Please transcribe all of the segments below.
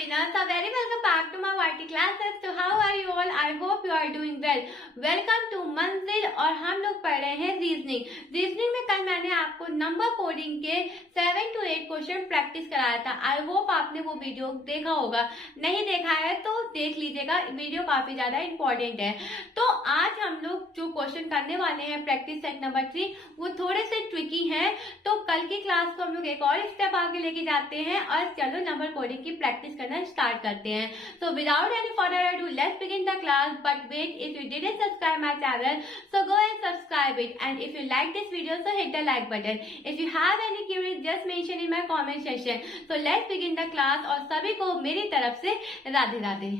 winners, a very welcome back to my YT classes. So how are you all? I hope you are doing well. Welcome to मंजिल और हम लोग पढ़ रहे हैं reasoning में कल मैंने आपको नंबर कोडिंग के 7 to 8 क्वेश्चन प्रैक्टिस कराया था। आई होप आपने वो वीडियो देखा होगा, नहीं देखा है तो देख लीजिएगा, वीडियो काफी ज्यादा इंपॉर्टेंट है। तो आज हम लोग जो क्वेश्चन करने वाले हैं प्रैक्टिस सेट नंबर 3 वो थोड़े से ट्रिकी हैं। तो कल की क्लास को हम लोग एक और स्टेप आगे लेके जाते हैं और चलो नंबर कोडिंग की प्रैक्टिस करना स्टार्ट करते हैं। So without any further ado, let's begin the class. But wait, if you didn't subscribe my channel, so go and subscribe it. And if you like this video, so hit the like button. If you have any queries, just mention in my comment section. So let's begin the class. और सभी को मेरी तरफ से राधे राधे।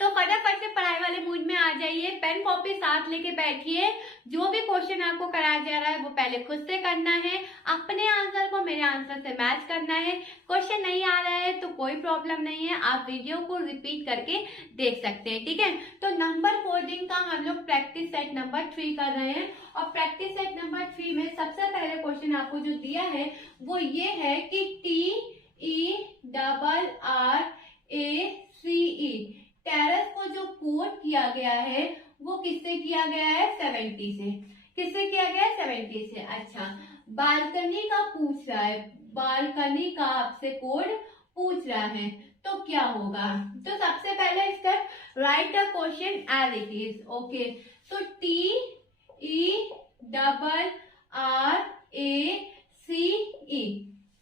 तो फटाफट से पढ़ाई वाले मूड में आ जाइए, पेन कॉपी साथ लेके बैठिए। जो भी क्वेश्चन आपको कराया जा रहा है वो पहले खुद से करना है, अपने आंसर को मेरे आंसर से मैच करना है। क्वेश्चन नहीं आ रहा है तो कोई प्रॉब्लम नहीं है, आप वीडियो को रिपीट करके देख सकते हैं, ठीक है। तो नंबर कोडिंग का हम लोग प्रैक्टिस सेट नंबर 3 कर रहे हैं और प्रैक्टिस सेट नंबर 3 में सबसे पहले क्वेश्चन आपको जो दिया है वो ये है कि TERRACE टेरेस को जो कोड किया गया है वो किससे किया गया है? 70 से। किससे किया गया है? 70 से। अच्छा, बालकनी का पूछ रहा है, बालकनी का आपसे कोड पूछ रहा है तो क्या होगा? तो सबसे पहले इसका write the question as it is. Okay, तो TERRACE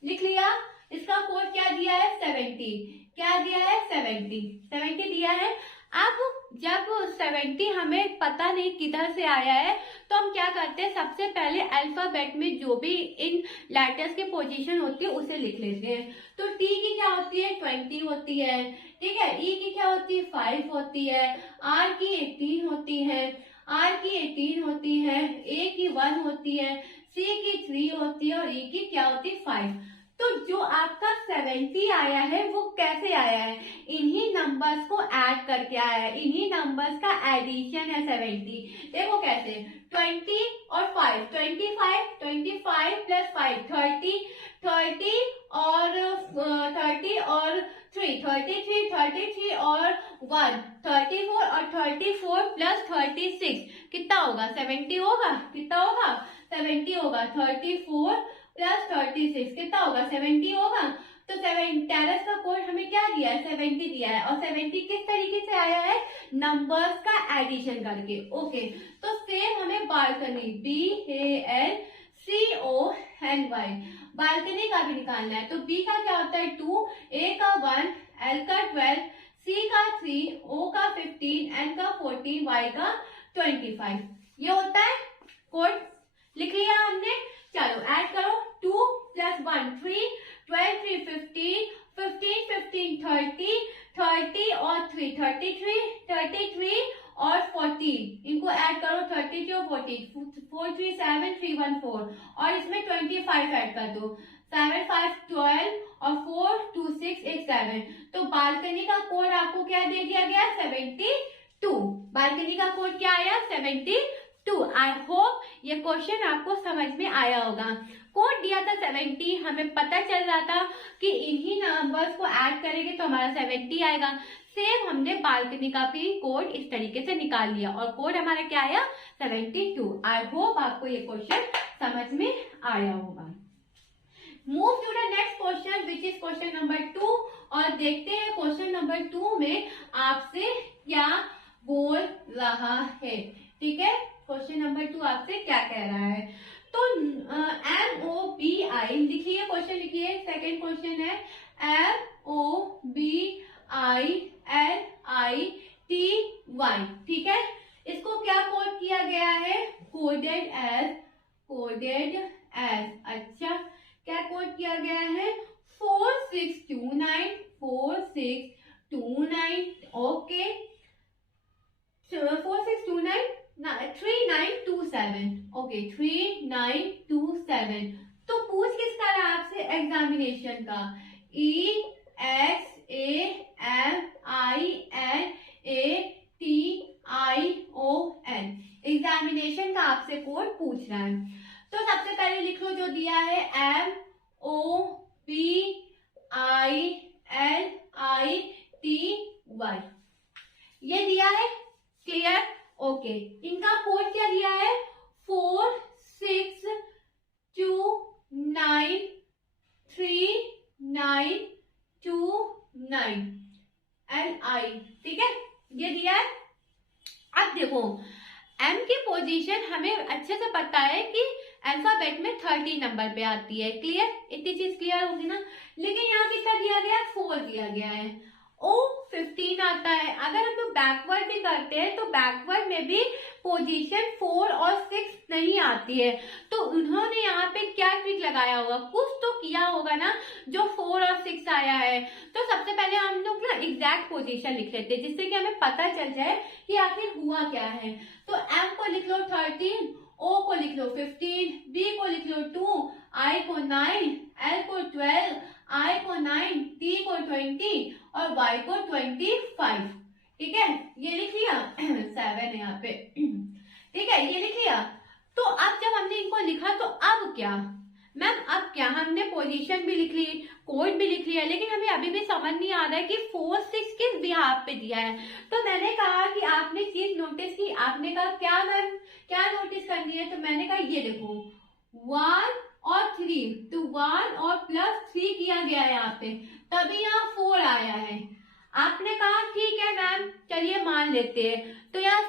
लिख लिया। इसका कोड क्या दिया है? 70। क्या दिया है? 70 दिया है। अब जब 70 हमें पता नहीं किधर से आया है तो हम क्या करते हैं, सबसे पहले अल्फाबेट में जो भी इन लेटर्स की पोजीशन होती है उसे लिख लेते हैं। तो टी की क्या होती है? 20 होती है, ठीक है। ई की क्या होती है? 5 होती है। आर की 18 होती है, ए की 1 होती है, सी की 3 होती है और ई की क्या होती है? 5। तो जो आपका 70 आया है वो कैसे आया है? इन्हीं नंबर्स को ऐड करके आया है, इन्हीं नंबर्स का एडिशन है 70। देखो कैसे, 20 और 5, 25 प्लस 5 30 और 3 33 और 1 34 और 34 प्लस 36 कितना होगा? 70 होगा। कितना होगा? 70 होगा। 34 प्लस 36 कितना होगा? 70 होगा। तो टेरेस का कोड हमें क्या दिया है? 70 दिया है। और 70 किस तरीके से आया है? नंबर्स का एडिशन करके। ओके, तो सेम हमें बालकनी BALCONY बालकनी का भी निकालना है। तो B का क्या होता है? 2, A का 1, L का 12, C का 3, O का 15, N का 14, Y का 25। ये होता है कोड। लिख लिया हमने। चलो ऐड करो। 2 + 1 3, 12 3 15, 30 और 3 33 और 14, इनको ऐड करो। 33 और 14 4 3 7 3 1 4 और इसमें 25 ऐड कर दो। 7 5 12 और 4 2 6 8 7। तो बालकनी का कोड आपको क्या दे दिया गया? 72। बालकनी का कोड क्या आया? 72। आई होप ये क्वेश्चन आपको समझ में आया होगा। कोड दिया था 70, हमें पता चल रहा था कि इन्हीं नंबर्स को ऐड करेंगे तो हमारा 70 आएगा। सेम हमने बालकनी का भी कोड इस तरीके से निकाल लिया और कोड हमारा क्या आया? 72। आई होप आपको ये क्वेश्चन समझ में आया होगा। Move to the next question which is question number 2 और देखते हैं क्वेश्चन नंबर 2 में आपसे क्या बोल रहा है, ठीक है। क्वेश्चन नंबर 2 आपसे क्या कह रहा है? तो MOBI लिखिए, क्वेश्चन लिखिए। सेकेंड क्वेश्चन है MOBILITY, ठीक है। इसको क्या कोड किया गया है? Coded as. अच्छा, क्या कोड किया गया है? 4629 ओके। 4629 3927 ओके, 3927। तो पूछ किसका रहा आपसे? एग्जामिनेशन का। EXAMINATION एग्जामिनेशन का आपसे कोड पूछ रहा है। तो सबसे पहले लिख लो जो दिया है MOBILITY ठीक है, ये दिया है। अब देखो m की पोजीशन हमें अच्छे से पता है कि अल्फाबेट में 30 नंबर पे आती है, क्लियर, इतनी चीज क्लियर होगी ना। लेकिन यहाँ कितना दिया गया, 4 दिया गया है, ओ 15 आता है। अगर हम लोग बैकवर्ड भी करते हैं तो बैकवर्ड में भी पोजीशन 4 और 6 नहीं आती है। तो उन्होंने यहाँ पे क्या ट्रिक लगाया होगा, कुछ तो किया होगा ना जो 4 और 6 आया है। तो सबसे पहले हम लोग ना एग्जैक्ट पोजीशन लिख लेते हैं जिससे कि हमें पता चल जाए कि आखिर हुआ क्या है। तो m को लिख लो 13, o को लिख लो 15, b को लिख लो 2, i को 9, l को 12, i को 9, t को 20 और y को 25। ठीक है, ये लिख लिया 7 है यहाँ पे। ठीक है, ये लिख लिया। तो अब जब हमने इनको लिखा तो अब क्या मैम, अब क्या, हमने पोजीशन भी लिख ली, कोड भी लिख लिया, लेकिन हमें अभी भी समझ नहीं आ रहा है कि 4 6 किस बिहाफ पे दिया है। तो मैंने कहा कि आपने चीज नोटिस की, आपने कहा क्या मैम, क्या नोटिस करनी है। तो मैंने कहा ये देखो 1 और 3, तो 1 और +3 किया गया है यहाँ पे, तभी यहाँ 4 आया है। आपने कहा ठीक है मैम, चलिए मान लेते हैं। तो यहाँ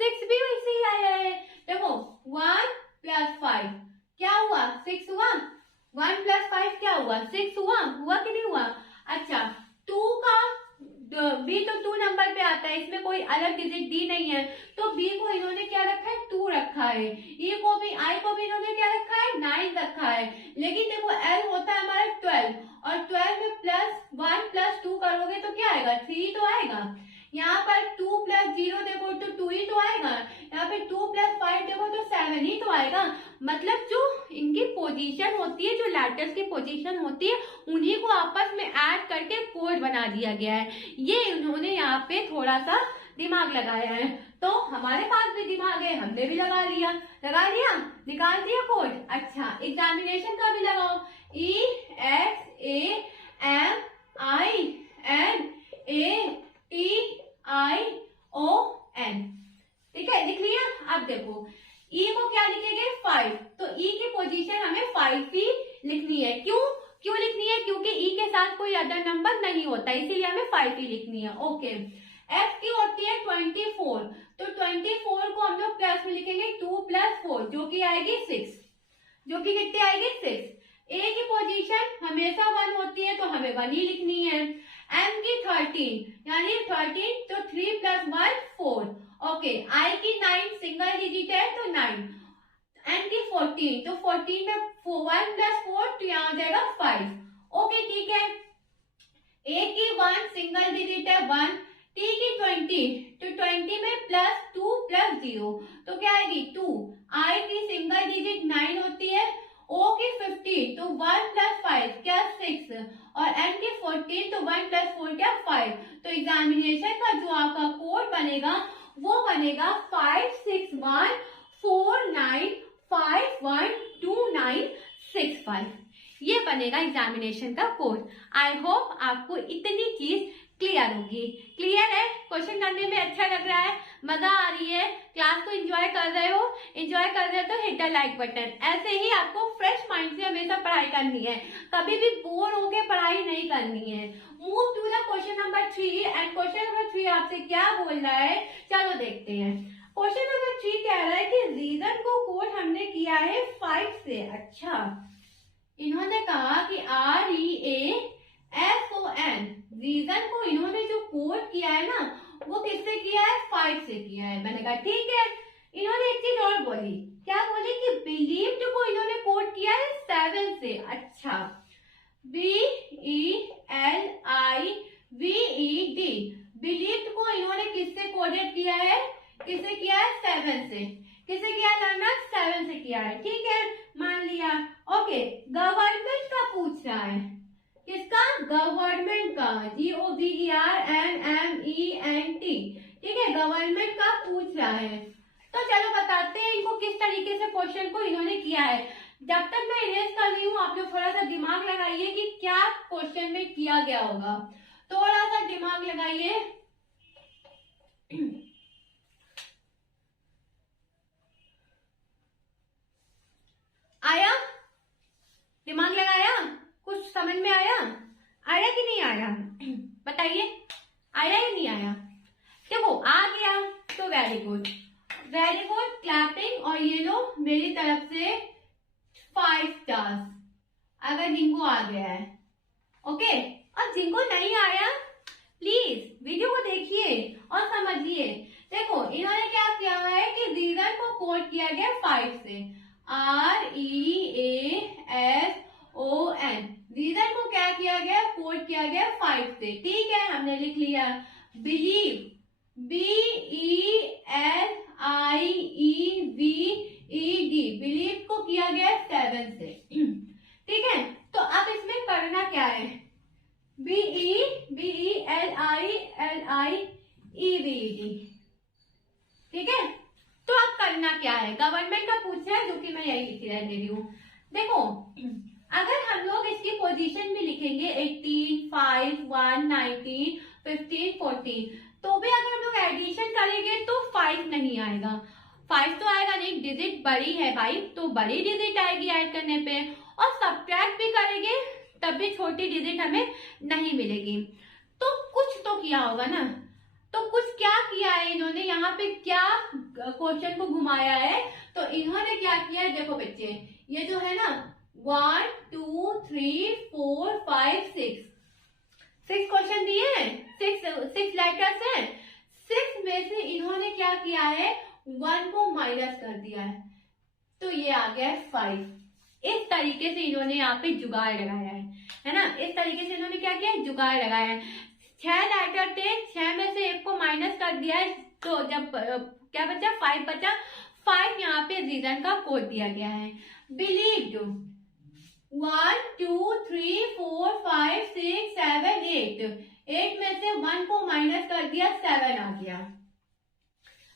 6 भी वैसे ही आया है। देखो 1 + 5 क्या हुआ, 6 हुआ, 1 + 5 क्या हुआ, 6 हुआ, हुआ कि नहीं हुआ। अच्छा 2 का b तो 2 नंबर पे आता है, इसमें कोई अलग डिजिट d नहीं है, तो b को इन्होंने क्या रखा है, 2 रखा है। e को भी, i को भी इन्होंने क्या रखा है, 9 रखा है। लेकिन देखो l होता है हमारा 12, और 12 में +1 + 2 करोगे तो क्या आएगा, 3 तो आएगा। यहाँ पर 2 + 0 देखो तो 2 ही तो आएगा। यहाँ पे 2 + 5 देखो तो 7 ही तो आएगा। मतलब जो इनकी पोजीशन होती है, जो लेटर्स की पोजीशन होती है, उन्हीं को आपस में ऐड करके कोड बना दिया गया है। ये उन्होंने यहाँ पे थोड़ा सा दिमाग लगाया है। तो हमारे पास भी दिमाग है, हमने भी लगा लिया, निकाल दिया कोड। अच्छा एग्जामिनेशन का भी लगाओ, EXAMINATION, ठीक है, लिख लिया। अब देखो ई को क्या लिखेंगे, 5, तो ई की पोजीशन हमें 5 ही लिखनी है। क्यों लिखनी है, क्योंकि ई के साथ कोई अदर नंबर नहीं होता, इसीलिए हमें 5 ही लिखनी है। ओके, एफ की होती है 24, तो 24 को हम लोग प्लस में लिखेंगे 2 + 4 जो कि आएगी 6, जो कि कितनी आएगी 6। ए की पोजीशन हमेशा 1 होती है, तो हमें 1 ही लिखनी है। एम की 13, यानी 13 तो 3 + 1 4। ओके, आई की 9 सिंगल डिजिट है तो 9। एन की 14, तो 14 में 1 + 4 तो यहाँ आ जाएगा 5। ओके ठीक है, ए की 1 सिंगल डिजिट है 1, टी की 20, तो 20 में +2 + 0 तो क्या आएगी 2। आई की सिंगल डिजिट 9 होती है, ओ की 50, तो 1 + 5 क्या 6, और एन की 14, तो 1 + 4 क्या 5। तो एग्जामिनेशन का जो आपका कोड बनेगा वो बनेगा 56149512965, ये बनेगा एग्जामिनेशन का कोड। आई होप आपको इतनी चीज क्लियर होगी। क्लियर है, क्वेश्चन करने में अच्छा लग रहा है, मजा आ रही है, क्लास को एंजॉय कर रहे हो, तो हिट द लाइक बटन। ऐसे ही आपको फ्रेश माइंड से हमेशा पढ़ाई करनी है, कभी भी बोर होके पढ़ाई नहीं करनी है। Move to the question number 3, and question number 3 आपसे क्या बोल रहा है, चलो देखते हैं। क्वेश्चन नंबर 3 कह रहा है कि रीजन को कोड हमने किया है 5 से। अच्छा, इन्होंने कहा कि REASON, रीजन को इन्होंने जो कोड किया है ना वो किससे किया है, 5 से किया है। मैंने कहा ठीक है। इन्होंने एक चीज और बोली, क्या बोली कि बिलीव्ड को इन्होंने कोड किया है 7 से। अच्छा, BELIVED, बिलीव्ड को इन्होंने किससे कोडेड किया है, किससे किया है 7 से। किससे किया है लर्नर, 7 से किया है, ठीक है, मान लिया। ओके, गवर्नमेंट का पूछ रहा है, किसका, गवर्नमेंट का, GOVERNMENT, ठीक है, गवर्नमेंट का पूछ रहा है। तो चलो बताते हैं इनको किस तरीके से क्वेश्चन को इन्होंने किया है। जब तक मैं इरेज कर रही हूँ आप लोग थोड़ा सा दिमाग लगाइए कि क्या क्वेश्चन में किया गया होगा, थोड़ा सा दिमाग लगाइए। आया, दिमाग लगाया, कुछ समझ में आया कि नहीं आया, बताइए। आया या नहीं आया? देखो आ गया तो very good, very good, clapping. और ये लो मेरी तरफ से 5 स्टार्स अगर जिनको आ गया है। ओके, और जिनको नहीं आया प्लीज वीडियो को देखिए और समझिए। देखो इन्होंने क्या किया है कि रीजन को कोड किया गया 5 से, REASON। रीजन को क्या किया गया, कोड किया गया 5 से। ठीक है, हमने लिख लिया। बिलीव, BELIEVED, बिलीव को किया गया 7 से। ठीक है, तो अब इसमें करना क्या है, BELIEVED। ठीक है, तो अब करना क्या है, गवर्नमेंट का पूछा है जो कि मैं यही लिख दे रही हूँ। देखो अगर हम लोग इसकी पोजीशन भी लिखेंगे 18, 5, 1, 19, 15, 14, तो भी अगर हम लोग एडिशन करेंगे तो 5 नहीं आएगा। 5 तो आएगा नहीं, डिजिट बड़ी है भाई, तो बड़ी डिजिट आएगी ऐड करने पे। और सब्ट्रैक्ट भी करेंगे तब भी छोटी डिजिट हमें नहीं मिलेगी। तो कुछ तो किया होगा ना, तो कुछ क्या किया है इन्होंने, यहाँ पे क्या क्वेश्चन को घुमाया है। तो इन्होंने क्या किया है, देखो बच्चे ये जो है ना 1, 2, 3, 4, 5, 6 क्वेश्चन दिए हैं, 6 लेटर्स हैं। 6 में से इन्होंने क्या किया है, 1 को माइनस कर दिया है, तो ये आ गया है 5। इस तरीके से इन्होंने यहाँ पे जुगाड़ लगाया है ना। इस तरीके से इन्होंने क्या किया है, जुगाड़ लगाया है। 6 लेटर थे, 6 में से 1 को माइनस कर दिया है, तो जब क्या बचा, 5 बचा। 5 यहाँ पे रीजन का कोड दिया गया है। बिलीव्ड 1, 2, 3, 4, 5, 6, 7, 8 में से 1 को माइनस कर दिया, 7 आ गया।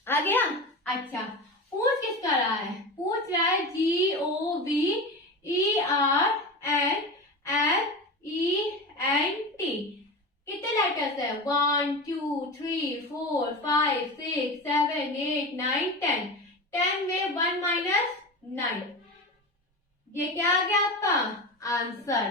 आ गया? अच्छा, पूछ किसका रहा है, पूछ रहा है GOVERNMENT। कितने लेटर्स है, 1, 2, 3, 4, 5, 6, 7, 8, 9, 10। 10 में 1 माइनस 9, ये क्या आ गया आपका आंसर।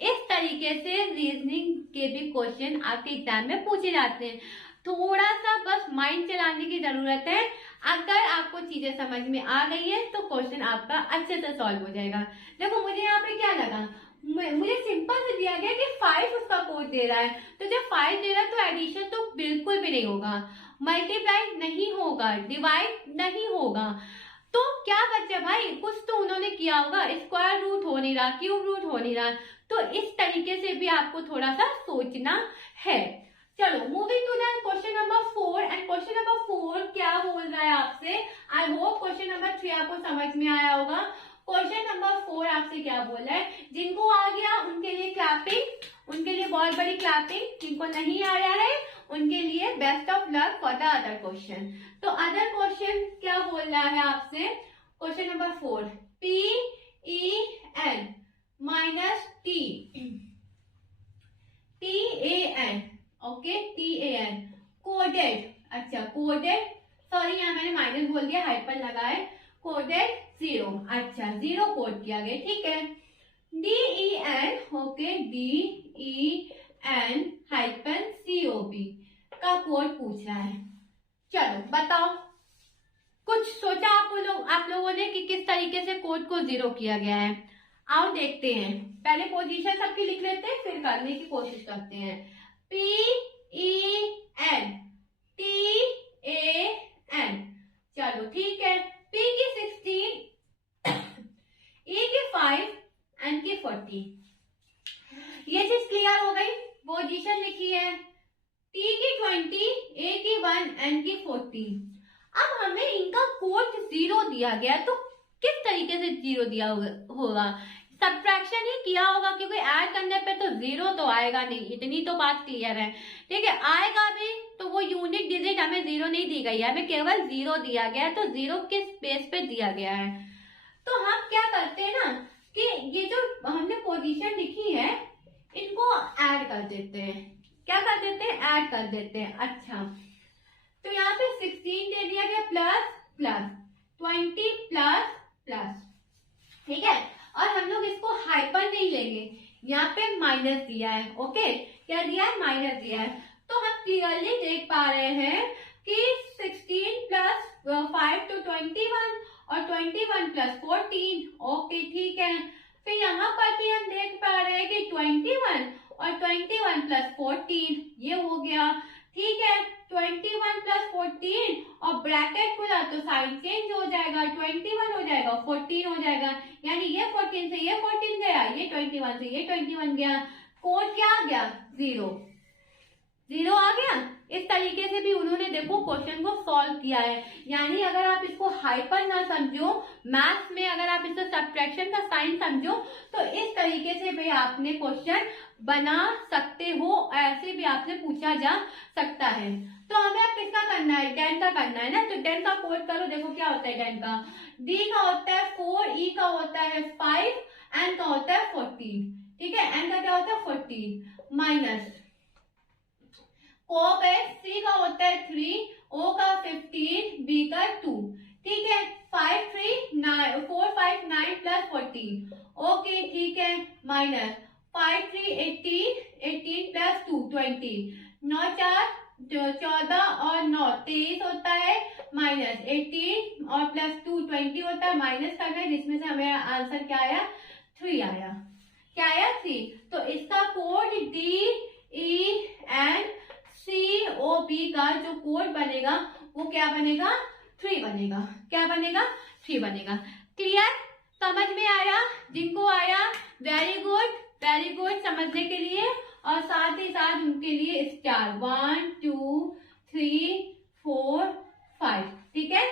इस तरीके से रीजनिंग के भी क्वेश्चन आपके एग्जाम में पूछे जाते हैं। थोड़ा सा बस माइंड चलाने की जरूरत है। अगर आपको चीजें समझ में आ गई है तो क्वेश्चन आपका अच्छे से सॉल्व हो जाएगा। देखो मुझे यहाँ पे क्या लगा, मुझे सिंपल से दिया गया कि 5 उसका कोड दे रहा है, तो जब 5 दे रहा है तो एडिशन तो बिल्कुल भी नहीं होगा, मल्टीप्लाई नहीं होगा, डिवाइड नहीं होगा। तो क्या बच्चा भाई, कुछ तो उन्होंने किया होगा, स्क्वायर रूट हो नहीं रहा, क्यूब रूट हो नहीं रहा। तो इस तरीके से भी आपको थोड़ा सा सोचना है। चलो moving to the question number 4। And question number 4 क्या बोल रहा है आपसे, आई होप क्वेश्चन नंबर 3 आपको समझ में आया होगा। क्वेश्चन नंबर 4 आपसे क्या बोल रहा है, जिनको आ गया उनके लिए क्लैपिंग, उनके लिए बहुत बड़ी क्लैपिंग, जिनको नहीं आया है उनके लिए best of luck for the other question. तो अदर क्वेश्चन क्या बोल रहा है आपसे, question number 4, PEN minus TAN, okay, TAN coded. अच्छा कोडेड, सॉरी यहाँ मैंने माइनस बोल दिया, हाइपन लगा है, कोडेड 0। अच्छा 0 कोड किया गया, ठीक है। DEN, okay, DEN hyphen COB का कोड पूछ रहा है। चलो बताओ, कुछ सोचा आप लोगों ने कि किस तरीके से कोड को 0 किया गया है। आओ देखते हैं, पहले पोजीशन सबकी लिख लेते हैं फिर करने की कोशिश करते हैं। PEN TAN, चलो ठीक है। P की 16, E की 5, N की 40, ये चीज क्लियर हो गई, पोजीशन लिखी है। T की 20, A की 1, N की 40। अब हमें इनका कोड 0 दिया गया, तो किस तरीके से 0 दिया होगा, सब्ट्रैक्शन ही किया होगा, क्योंकि ऐड करने पे तो 0 तो आएगा नहीं, इतनी तो बात क्लियर है। ठीक है, आएगा भी तो वो यूनिक डिजिट हमें 0 नहीं दी गई है, हमें केवल 0 दिया गया है। तो 0 किस बेस पे दिया गया है, तो हम क्या करते हैं ना कि ये जो हमने पोजीशन लिखी है इनको ऐड कर देते हैं। क्या कर देते हैं, ऐड कर देते हैं। अच्छा तो यहाँ पे 16 दे दिया गया प्लस प्लस 20 प्लस प्लस, ठीक है। और हम लोग इसको हाइपन नहीं लेंगे, यहाँ पे माइनस दिया है, ओके, क्या दिया है, माइनस दिया है। तो क्लियरली देख पा रहे हैं कि 16 प्लस 5 तो 21 और 21 प्लस 14। ओके ठीक है। फिर यहाँ पर भी हम देख पा रहे हैं कि 21 और 21 प्लस 14 ये हो गया। ठीक है, 21 प्लस 14 और ब्रैकेट खुला तो साइन चेंज हो जाएगा, 21 हो जाएगा 14 हो जाएगा, यानी ये 14 से ये 14 गया, ये 21 से ये 21 गया। कोड क्या आ गया? 0 0 आ गया। इस तरीके से भी उन्होंने देखो क्वेश्चन को सॉल्व किया है। यानी अगर आप इसको हाइपर ना समझो, मैथ्स में अगर आप इसको सब्ट्रैक्शन का साइन समझो, तो इस तरीके से भी आपने क्वेश्चन बना सकते हो, ऐसे भी आपसे पूछा जा सकता है। तो हमें अब किसका करना है? 10 का करना है ना। तो 10 का कोड करो, देखो क्या होता है 10 का। D का होता है 4, E का होता है 5, N का होता है 14। ठीक है, N का क्या होता है 14 माइनस O पे C का होता है 3, O का 15, B का 2। ठीक है, 5 3 9 4 5 9 प्लस 14। ओके ठीक है, माइनस 5 3 18 18 प्लस 2 20। 9 4 14 और 9 23 होता है, माइनस 18 और प्लस 2 20 होता है, माइनस करना है, जिसमें से हमें आंसर क्या आया? 3 आया। क्या आया? 3। तो इसका कोड DENCOB का जो कोड बनेगा वो क्या बनेगा? 3 बनेगा। क्या बनेगा? 3 बनेगा। क्लियर? समझ में आया? जिनको आया वेरी गुड, वेरी गुड समझने के लिए, और साथ ही साथ उनके लिए स्टार 1 2 3 4 5। ठीक है,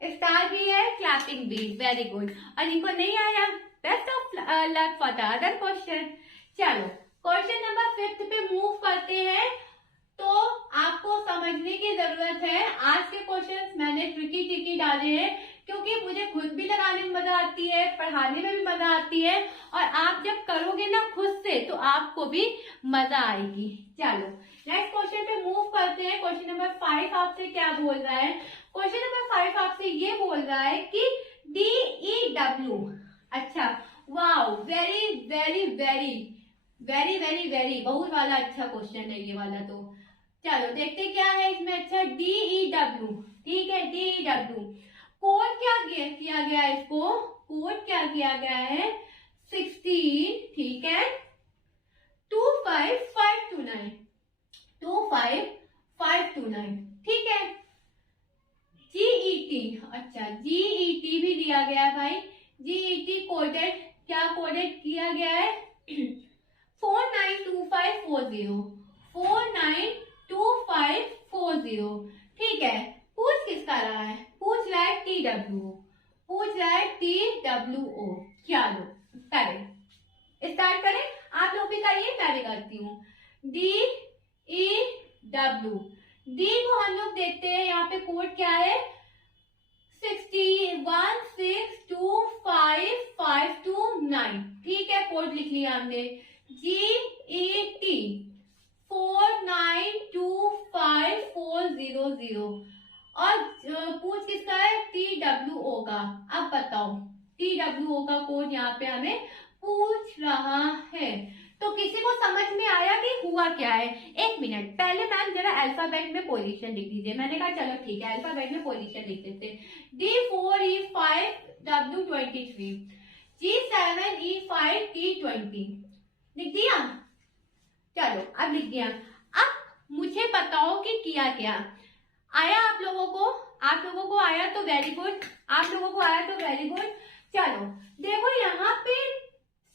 स्टार भी है, क्लैपिंग भी, वेरी गुड। और जिनको नहीं आया best of luck for the other question. चलो क्वेश्चन नंबर 5 पे मूव करते हैं। तो आपको समझने की जरूरत है, आज के क्वेश्चंस मैंने ट्रिकी डाले हैं क्योंकि मुझे खुद भी लगाने में मजा आती है, पढ़ाने में भी मजा आती है, और आप जब करोगे ना खुद से तो आपको भी मजा आएगी। चलो नेक्स्ट क्वेश्चन पे मूव करते हैं। क्वेश्चन नंबर 5 आपसे क्या बोल रहा है? क्वेश्चन नंबर 5 आपसे ये बोल रहा है कि DEW। अच्छा, wow, very very very very very very बहुत वाला अच्छा क्वेश्चन है ये वाला। तो चलो देखते क्या है इसमें। अच्छा, DEW, ठीक है, DEW कोड क्या किया गया है? इसको कोड क्या किया गया है? 16, ठीक है, 25529 25529। ठीक है, GET, अच्छा GET भी दिया गया है भाई। GET कोडेड, क्या कोडेड किया गया है? 492540 492540। ठीक है, पूछ किसका रहा है? पूछ रहा है TWO, पूछ रहा है TWO। चलो करें, स्टार्ट करें। आप लोग भी करिए, मैं भी करती हूँ। DEW, डी को हम लोग देखते हैं यहाँ पे कोड क्या है? 161625529। ठीक है, कोड लिख लिया हमने। GET 4925400। और पूछ किसका है? TWO का। अब बताओ TWO का कोड यहाँ पे हमें पूछ रहा है। तो किसी को समझ में आया कि हुआ क्या है? एक मिनट, पहले मैम जरा अल्फाबेट में पोजीशन लिख दीजिए। मैंने कहा चलो ठीक है, अल्फाबेट में पोजीशन लिख देते। D4E5W23, G7E5T20 लिख दिया। चलो अब लिख दिया। अब मुझे बताओ कि किया क्या? आया आप लोगों को? आप लोगों को आया तो वेरी गुड, आप लोगों को आया तो वेरी गुड। चलो देखो यहाँ पे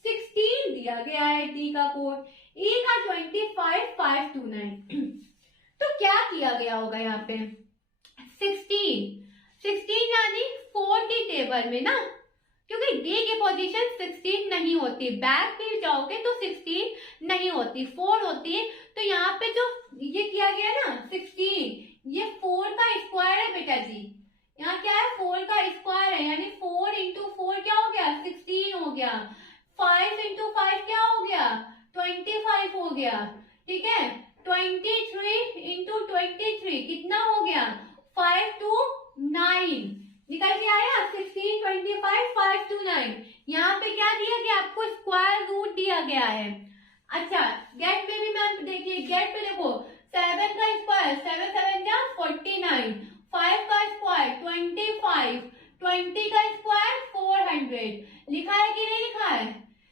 16 दिया गया है डी का कोड, ई का 25529। तो क्या किया गया होगा यहाँ पे? 16 यानी 4 की टेबल में ना, क्योंकि डी की पोजीशन 16 नहीं होती, बैक भी जाओगे तो 16 नहीं होती, 4 होती है। तो यहाँ पे जो ये किया गया ना 16, ये 4 का स्क्वायर है बेटा जी। यहाँ क्या है? 4 का स्क्वायर है, यानी 4 इंटू 4 क्या हो गया? 16 हो गया। 5 इंटू 5 क्या हो गया? 25 हो गया। ठीक है, 23 इंटू 23 कितना हो गया? 5 to 9 निकल के आया। 16 25 5 to 9। यहाँ पे क्या दिया गया? आपको स्क्वायर रूट दिया गया है। अच्छा, गेट में भी मैम देखिए, गेट पे देखो 7 का स्क्वायर 7 7 जा 49, 5 का स्क्वायर 25, 20 का स्क्वायर 400। लिखा है कि नहीं लिखा है?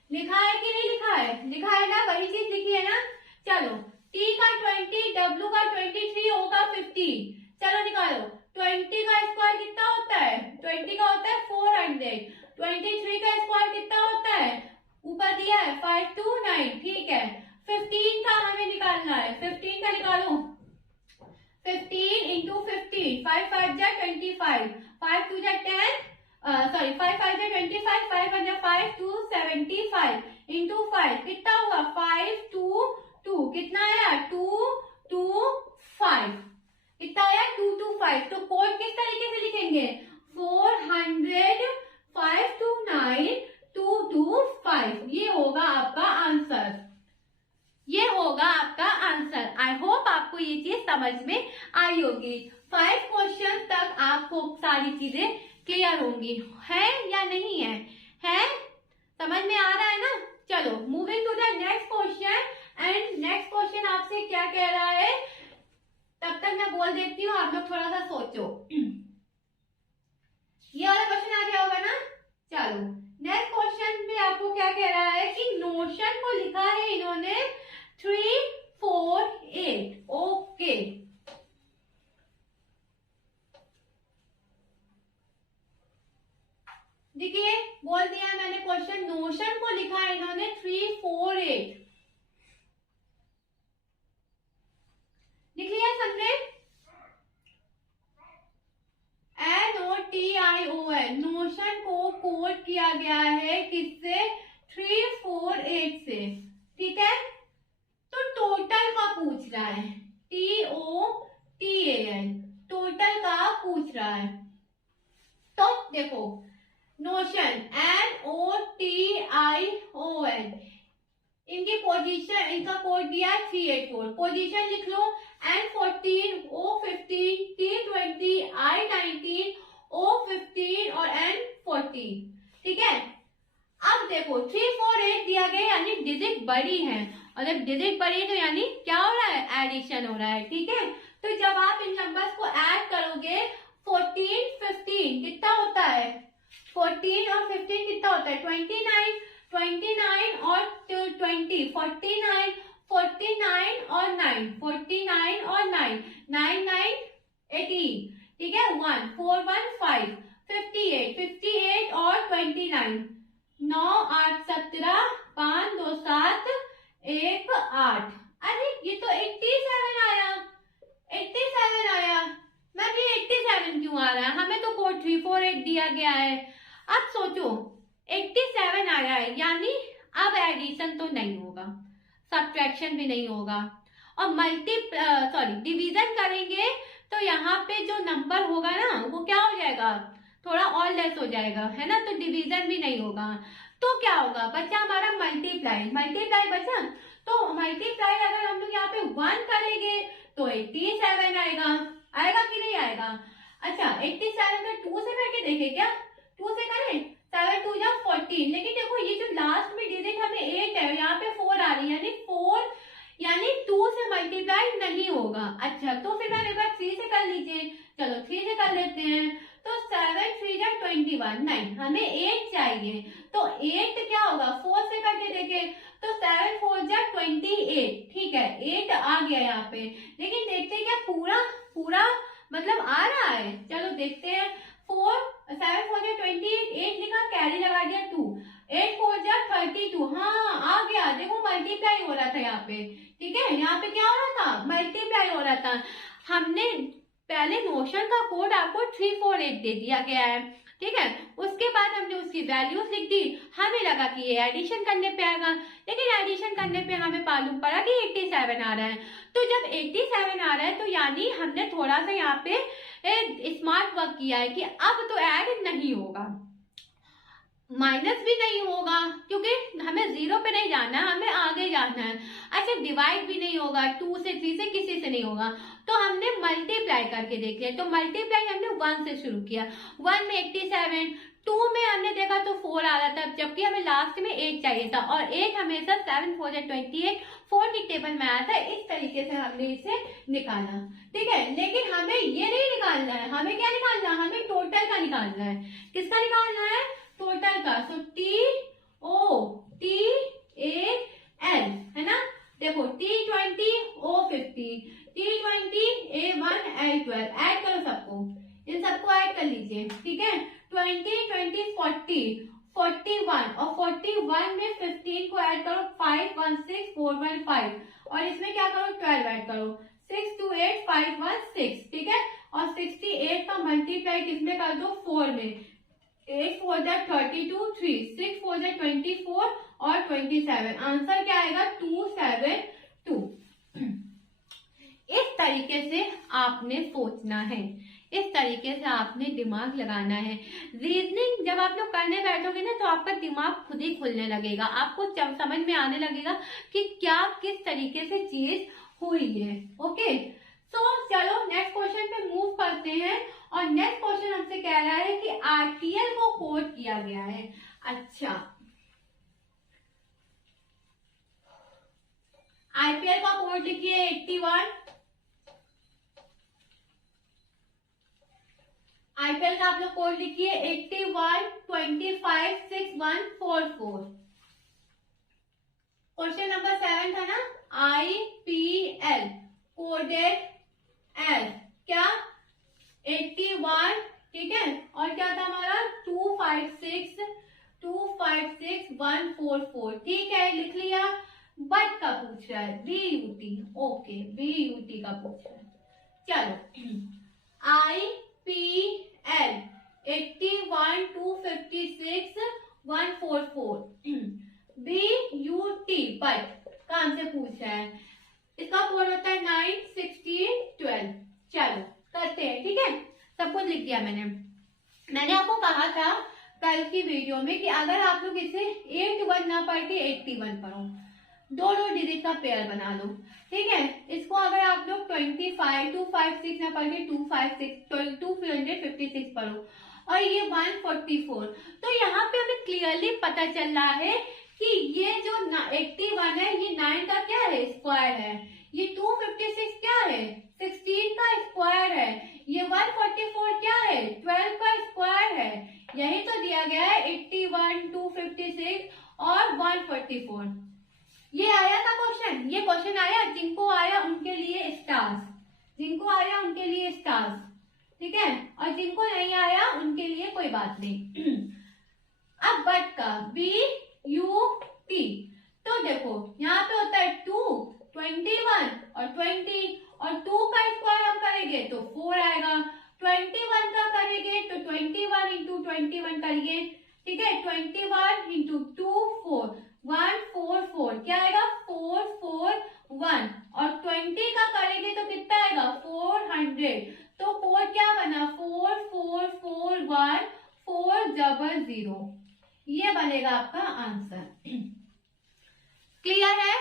लिखा है कि नहीं लिखा है? लिखा है ना, वही चीज लिखी है ना। चलो t का 20, w का 23, o का 50। चलो निकालो, 20 का स्क्वायर कितना होता है? 20 का होता है 400। 23 का स्क्वायर कितना होता है? ऊपर दिया है 5 2 9, ठीक है। 15 का हमें निकालना है, 15 का निकालो। 15 इंटू 15, 5 5 जा 25, 5 2 जा 10, सॉरी 5 5 जा 25, 5 1 जा 5 2 75 इंटू 5 कितना हुआ? 5 2 2, कितना आया? 2 2 5, कितना आया? 2 2 5। तो कोड किस तरीके से लिखेंगे? 400 529 225। ये होगा आपका आंसर, ये होगा आपका आंसर। आई होप आपको ये चीज समझ में आई होगी। 5 क्वेश्चन तक आपको सारी चीजें क्लियर होंगी, है या नहीं है? है, समझ में आ रहा है ना? चलो moving to the next question. And next question आपसे क्या कह रहा है, तब तक मैं बोल देती हूँ, आप लोग थोड़ा सा सोचो। ये वाला क्वेश्चन आ गया होगा ना। चलो नेक्स्ट क्वेश्चन पे आपको क्या कह रहा है कि नोशन को लिखा है इन्होंने 3 4 8। ओके, देखिए बोल दिया मैंने क्वेश्चन, नोशन को लिखा है इन्होंने 3 4 8। लिख लिया सबने? NOTION, नोशन को कोड किया गया है किससे? 3 4 8 से, ठीक है। तो टोटल का पूछ रहा है, TOTAL, टोटल का पूछ रहा है। तो देखो नोशन NOTION, इनकी पोजीशन, इनका कोड दिया 384। पोजीशन लिख लो, N14, O15, T20, I19, O15 और N14, ठीक है। अब देखो 3 4 8 दिया गया, यानी डिजिट बड़ी है, और जब डिजिट बड़ी है तो यानी क्या हो रहा है? एडिशन हो रहा है, ठीक है। तो जब आप इन नंबर्स को ऐड करोगे 14 15 कितना होता है? 14 और 15 कितना होता है? 29, 29 और 20 49, 49 और 9 49 और 9 9 9 18, ठीक है। 1 4 1 5 58 58 और 29 9 8 17 5 2 7 1 8। अरे ये तो 87 आया, 87 आया। मैम ये 87 क्यों आ रहा है? हमें तो कोड 3 4 8 दिया गया है। अब सोचो 87 आया है, यानी अब एडिशन तो नहीं होगा, सब्ट्रैक्शन भी नहीं होगा, और डिवीजन करेंगे तो यहाँ पे जो नंबर होगा ना वो क्या हो जाएगा? थोड़ा और लेस हो जाएगा, है ना। तो डिवीजन भी नहीं होगा, तो क्या होगा? बच्चा हमारा मल्टीप्लाई, मल्टीप्लाई बच्चा। तो मल्टीप्लाई अगर हम लोग यहाँ पे 1 करेंगे तो 87 आएगा, आएगा कि नहीं आएगा? अच्छा 87 का 2 से करके देखे क्या? 2 से करें, 7 2 जा 14। लेकिन देखो ये जो लास्ट में डिजिट हमें 8 है, यहाँ पे 4 आ रही है, यानी 4 यानी 2 से मल्टीप्लाई नहीं होगा। अच्छा तो फिर मैम एक बार 3 से कर लीजिए। चलो 3 से कर लेते हैं। तो 7 3 जा 21, नहीं हमें 8 चाहिए, तो 8 क्या होगा? 4 से करके देखे तो 7 4 जा 28, ठीक है। 8 आ गया यहाँ पे, लेकिन देखते हैं क्या पूरा पूरा मतलब आ रहा है। चलो देखते हैं। 7 4 जा 28, 8 लिखा, कैरी लगा दिया 2, 8 4 जा 32, हाँ आ गया। देखो मल्टीप्लाई हो रहा था यहाँ पे, ठीक है। यहाँ पे क्या हो रहा था? मल्टीप्लाई हो रहा था। हमने पहले नोशन का कोड आपको 3 4 8 दे दिया गया है, ठीक है। उसके बाद हमने उसकी वैल्यूज लिख दी, हमें लगा कि ये एडिशन करने पे आएगा, लेकिन एडिशन करने पे हमें मालूम पड़ा कि 87 आ रहा है। तो जब 87 आ रहा है तो यानी हमने थोड़ा सा यहाँ पे स्मार्ट वर्क किया है कि अब तो ऐड नहीं होगा, माइनस भी नहीं होगा, क्योंकि हमें 0 पे नहीं जाना है, हमें आगे जाना है। अच्छा डिवाइड भी नहीं होगा, 2 से 3 से किसी से नहीं होगा, तो हमने मल्टीप्लाई करके देख लिया। तो मल्टीप्लाई हमने 1 से शुरू किया, 1 में 87, 2 में हमने देखा तो 4 आ रहा था, जबकि हमें लास्ट में 8 चाहिए था, और 8 हमेशा 7 4 28 4 की टेबल में आया था। इस तरीके से हमने इसे निकाला, ठीक है। लेकिन हमें ये नहीं निकालना है, हमें क्या निकालना है, हमें टोटल का निकालना है। किसका निकालना है, टोटल का। सो TOTAL है ना। देखो T20 O50 T20 A1 L12, add करो सबको, इन सबको ऐड कर लीजिए, ठीक है। 20 20 40 41, और 41 में 15 को ऐड करो, 5 1 6 4 1 5, और इसमें क्या करो, 12 ऐड करो, 6 2 8 5 1 6, ठीक है। और 68 का मल्टीप्लाई किसमें कर दो, 4 में। 8 4 32 3, 6 4 24 और 27। आंसर क्या आएगा, 272। इस तरीके से आपने सोचना है, इस तरीके से आपने दिमाग लगाना है। रीजनिंग जब आप लोग करने बैठोगे ना तो आपका दिमाग खुद ही खुलने लगेगा, आपको समझ में आने लगेगा कि क्या किस तरीके से चीज हुई है। ओके, तो चलो नेक्स्ट क्वेश्चन पे मूव करते हैं। और नेक्स्ट क्वेश्चन हमसे कह रहा है कि आरटीएल को कोड किया गया है। अच्छा, आईपीएल का कोड लिखिए 81। आईपीएल का आप लोग कोड लिखिए 81 25 6144। क्वेश्चन नंबर 7 था ना, आईपीएल कोडेड एज क्या, 81, ठीक है। और क्या था हमारा, 256144, ठीक है, लिख लिया। बट का पूछ रहा है, बीयूटी, ओके, बीयूटी का पूछ रहा है। चलो, आईपीएल 81 256 144, बीयूटी बट का हमसे पूछ रहा है, इसका कोड होता है 9 16 12। चलो करते हैं, ठीक है। सब कुछ लिख दिया मैंने आपको कहा था कल की वीडियो में कि अगर आप लोग इसे 81 ना पढ़ के 81 पढ़ो, दो डिजिट का पेयर बना लो, ठीक है। इसको अगर आप लोग 25 256 ना पढ़ के 256 पढ़ो, और ये 144, तो यहाँ पे हमें क्लियरली पता चल रहा है कि ये जो 81 है ये 9 का क्या है, स्क्वायर है। ये 256 क्या है, 16 का स्क्वायर है। ये 144 क्या है, 12 का स्क्वायर है। यही तो दिया गया है, 81 256 और 144। ये आया था क्वेश्चन, ये क्वेश्चन आया। जिनको आया उनके लिए स्टार्स, जिनको आया उनके लिए स्टार्स, ठीक है। और जिनको नहीं आया उनके लिए कोई बात नहीं। अब बट का BUT, तो देखो यहाँ पे होता है 2 21 और 20, और 2 का स्क्वायर हम करेंगे तो 4 आएगा। 21 का करेंगे तो 21 इंटू 21 करिए, ठीक है। 21 इंटू 2 4 144, क्या आएगा 441, और 20 का करेंगे तो कितना आएगा 400। तो कोड क्या बना, 4441 400, ये बनेगा आपका आंसर। क्लियर है?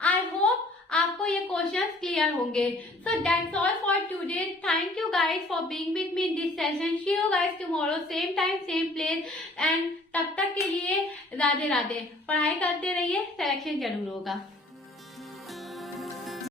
आई होप आपको ये क्वेश्चन क्लियर होंगे। So that's all for today. Thank you guys for being with me in this session. See you guys tomorrow same time same place, and तब तक के लिए राधे राधे। पढ़ाई करते रहिए, सिलेक्शन जरूर होगा।